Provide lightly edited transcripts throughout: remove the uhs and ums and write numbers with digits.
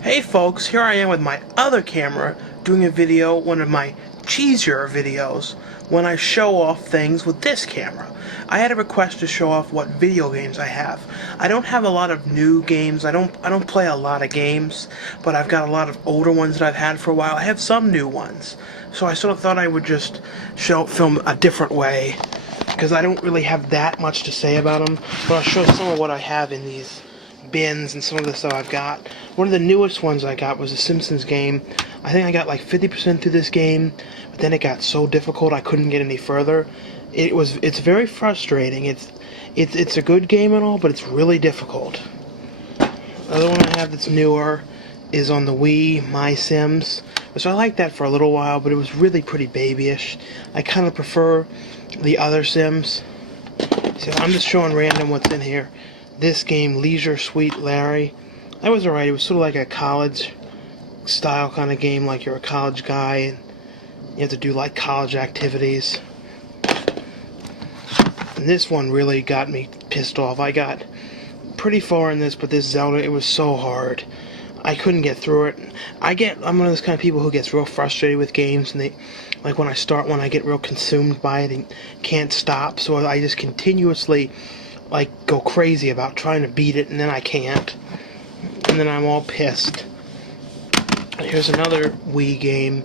Hey folks, here I am with my other camera doing a video, one of my cheesier videos, when I show off things with this camera. I had a request to show off what video games I have. I don't have a lot of new games, I don't play a lot of games, but I've got a lot of older ones that I've had for a while. I have some new ones. So I sort of thought I would just film a different way, because I don't really have that much to say about them, but I'll show some of what I have in these bins and some of the stuff I've got. One of the newest ones I got was the Simpsons game. I think I got like 50% through this game, but then it got so difficult I couldn't get any further. It's very frustrating. It's a good game and all, but it's really difficult. The other one I have that's newer is on the Wii, My Sims, which I liked that for a little while, but it was really pretty babyish. I kind of prefer the other Sims. So I'm just showing random what's in here. This game, Leisure Suite Larry, that was alright. It was sort of like a college style kind of game, like you're a college guy and you have to do like college activities. And this one really got me pissed off. I got pretty far in this, but this Zelda, it was so hard. I couldn't get through it. I'm one of those kind of people who gets real frustrated with games, and like when I start one, I get real consumed by it and can't stop, so I just continuously like go crazy about trying to beat it, and then I can't, and then I'm all pissed. Here's another Wii game,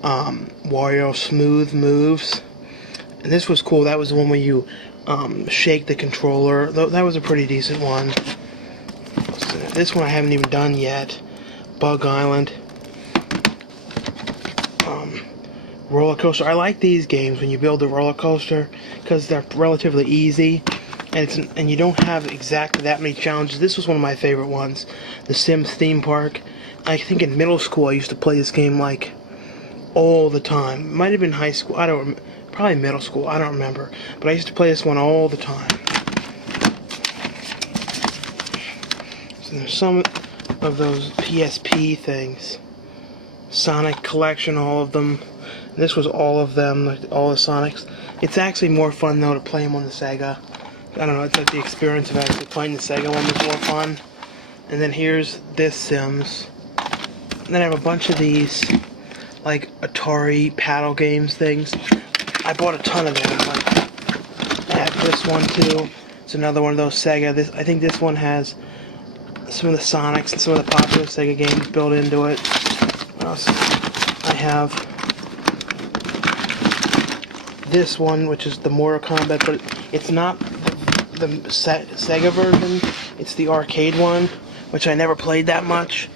Wario Smooth Moves, and this was cool. That was the one where you shake the controller. That was a pretty decent one. This one I haven't even done yet. Bug Island, roller coaster. I like these games when you build a roller coaster because they're relatively easy. And you don't have exactly that many challenges. This was one of my favorite ones, the Sims theme park. I think in middle school I used to play this game like all the time. It might have been high school, probably middle school, I don't remember. But I used to play this one all the time. So there's some of those PSP things. Sonic Collection, all of them. And this was all of them, like all the Sonics. It's actually more fun though to play them on the Sega. I don't know, it's like the experience of actually playing the Sega one was more fun. And then here's this Sims. And then I have a bunch of these, like, Atari paddle games things. I bought a ton of them. Like, I have this one too. It's another one of those Sega. I think this one has some of the Sonics and some of the popular Sega games built into it. What else? I have this one, which is the Mortal Kombat, but it's not the Sega version, it's the arcade one, which I never played that much.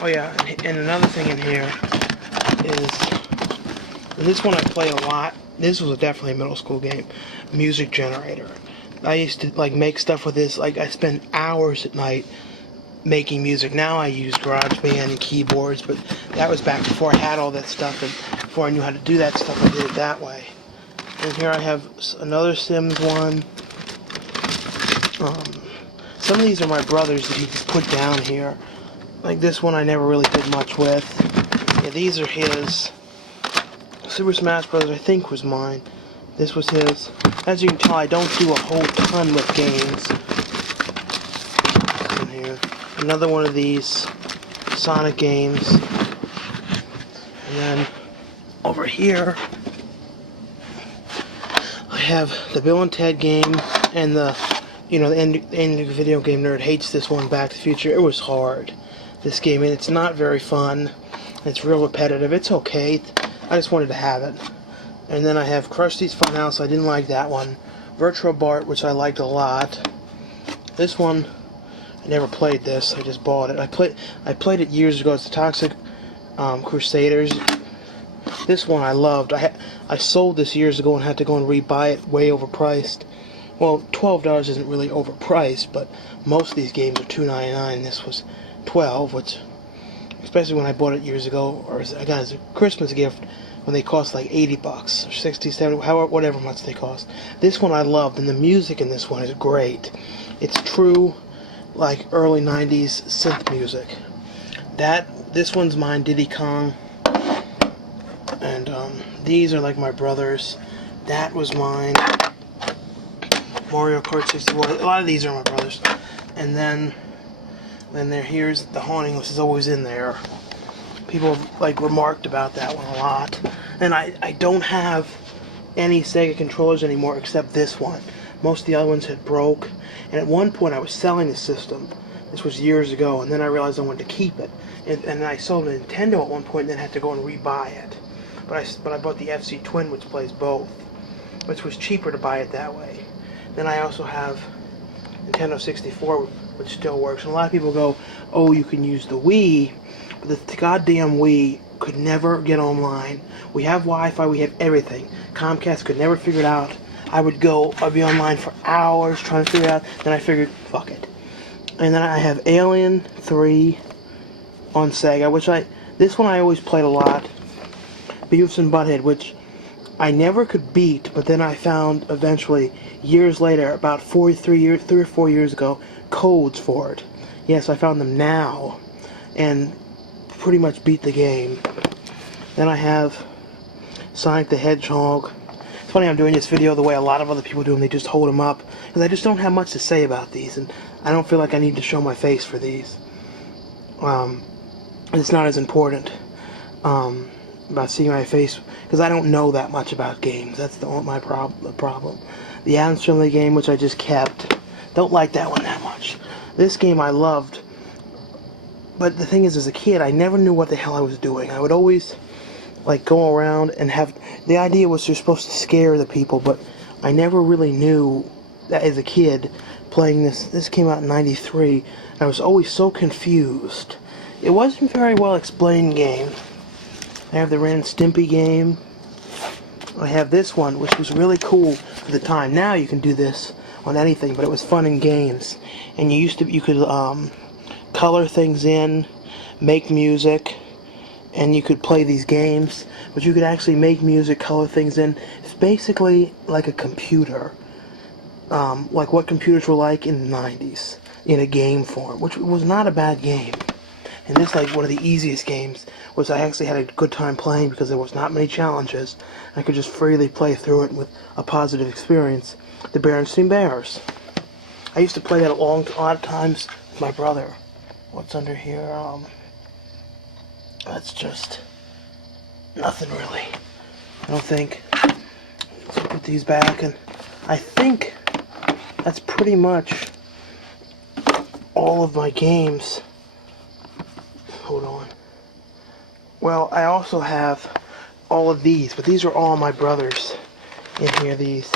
Oh yeah, and another thing in here is, and this one I play a lot. This was definitely a middle school game, Music Generator. I used to like make stuff with this. Like I spent hours at night making music. Now I use GarageBand and keyboards, but that was back before I had all that stuff, and before I knew how to do that stuff, I did it that way. And here I have another Sims one. Some of these are my brother's that he just put down here. Like this one I never really did much with. Yeah, these are his. Super Smash Bros. I think was mine. This was his. As you can tell, I don't do a whole ton with games. In here. Another one of these Sonic games. And then over here I have the Bill and Ted game and the the video game nerd hates this one, Back to the Future. It was hard, this game, and it's not very fun. It's real repetitive. It's okay. I just wanted to have it. And then I have Krusty's Funhouse. I didn't like that one. Virtual Bart, which I liked a lot. This one, I never played this. I just bought it. I played it years ago. It's the Toxic Crusaders. This one I loved. I sold this years ago and had to go and rebuy it, way overpriced. Well, $12 isn't really overpriced, but most of these games are $2.99. This was $12, which, especially when I bought it years ago, or I got it as a Christmas gift when they cost like $80 or 60, 70, however, whatever much they cost. This one I loved, and the music in this one is great. It's true, like early '90s synth music. This one's mine, Diddy Kong, and these are like my brother's. That was mine. Mario Kart 64. A lot of these are my brother's. And then And here's The Haunting, which is always in there. People have, like, remarked about that one a lot. And I don't have any Sega controllers anymore except this one. Most of the other ones had broke. And at one point I was selling the system. This was years ago, and then I realized I wanted to keep it. And I sold a Nintendo at one point and then had to go and rebuy it. But I bought the FC Twin, which plays both, which was cheaper to buy it that way. Then I also have Nintendo 64, which still works. And a lot of people go, oh, you can use the Wii, but the goddamn Wii could never get online. We have Wi-Fi, we have everything. Comcast could never figure it out. I'd be online for hours trying to figure it out. Then I figured, fuck it. And then I have Alien 3 on Sega, this one I always played a lot. Beavis and Butthead, which I never could beat, but then I found eventually, years later, about 3 or 4 years ago, codes for it. Yes, I found them now, and pretty much beat the game. Then I have Sonic the Hedgehog. It's funny I'm doing this video the way a lot of other people do them. They just hold them up, because I just don't have much to say about these, and I don't feel like I need to show my face for these. It's not as important about seeing my face, because I don't know that much about games. That's the problem. The Adams Family game, which I just kept, don't like that one that much. This game I loved, but the thing is, as a kid, I never knew what the hell I was doing. I would always, like, go around and the idea was you're supposed to scare the people, but I never really knew that as a kid playing this. This came out in '93, and I was always so confused. It wasn't a very well explained game. I have the Ren and Stimpy game. I have this one, which was really cool for the time. Now you can do this on anything, but it was fun in games. And you could color things in, make music, and you could play these games. But you could actually make music, color things in. It's basically like a computer, like what computers were like in the '90s, in a game form, which was not a bad game. And this, like, one of the easiest games, was I actually had a good time playing because there was not many challenges. I could just freely play through it with a positive experience. The Berenstain Bears. I used to play that a lot of times with my brother. What's under here? That's just nothing really. I don't think. Let's put these back, and I think that's pretty much all of my games. Hold on. Well, I also have all of these, but these are all my brother's in here. These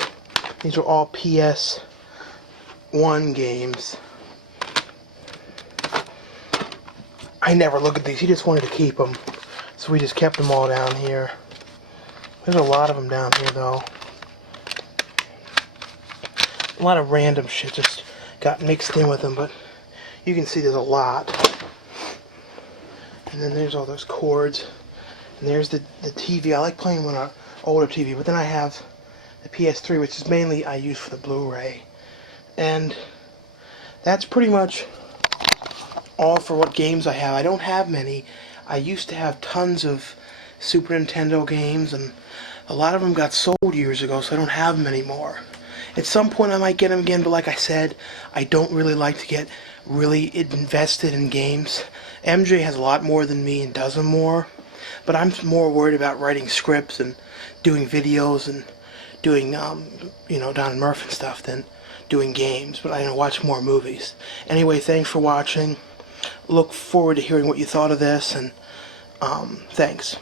are all PS1 games. I never look at these. He just wanted to keep them, so we just kept them all down here. There's a lot of them down here, though. A lot of random shit just got mixed in with them, but you can see there's a lot. And then there's all those cords. And there's the TV. I like playing on an older TV. But then I have the PS3, which is mainly I use for the Blu-ray. And that's pretty much all for what games I have. I don't have many. I used to have tons of Super Nintendo games, and a lot of them got sold years ago, so I don't have them anymore. At some point I might get them again, but like I said, I don't really like to get really invested in games. MJ has a lot more than me and does them more, but I'm more worried about writing scripts and doing videos and doing, Don Murphy and stuff than doing games, but I watch more movies. Anyway, thanks for watching. Look forward to hearing what you thought of this, and thanks.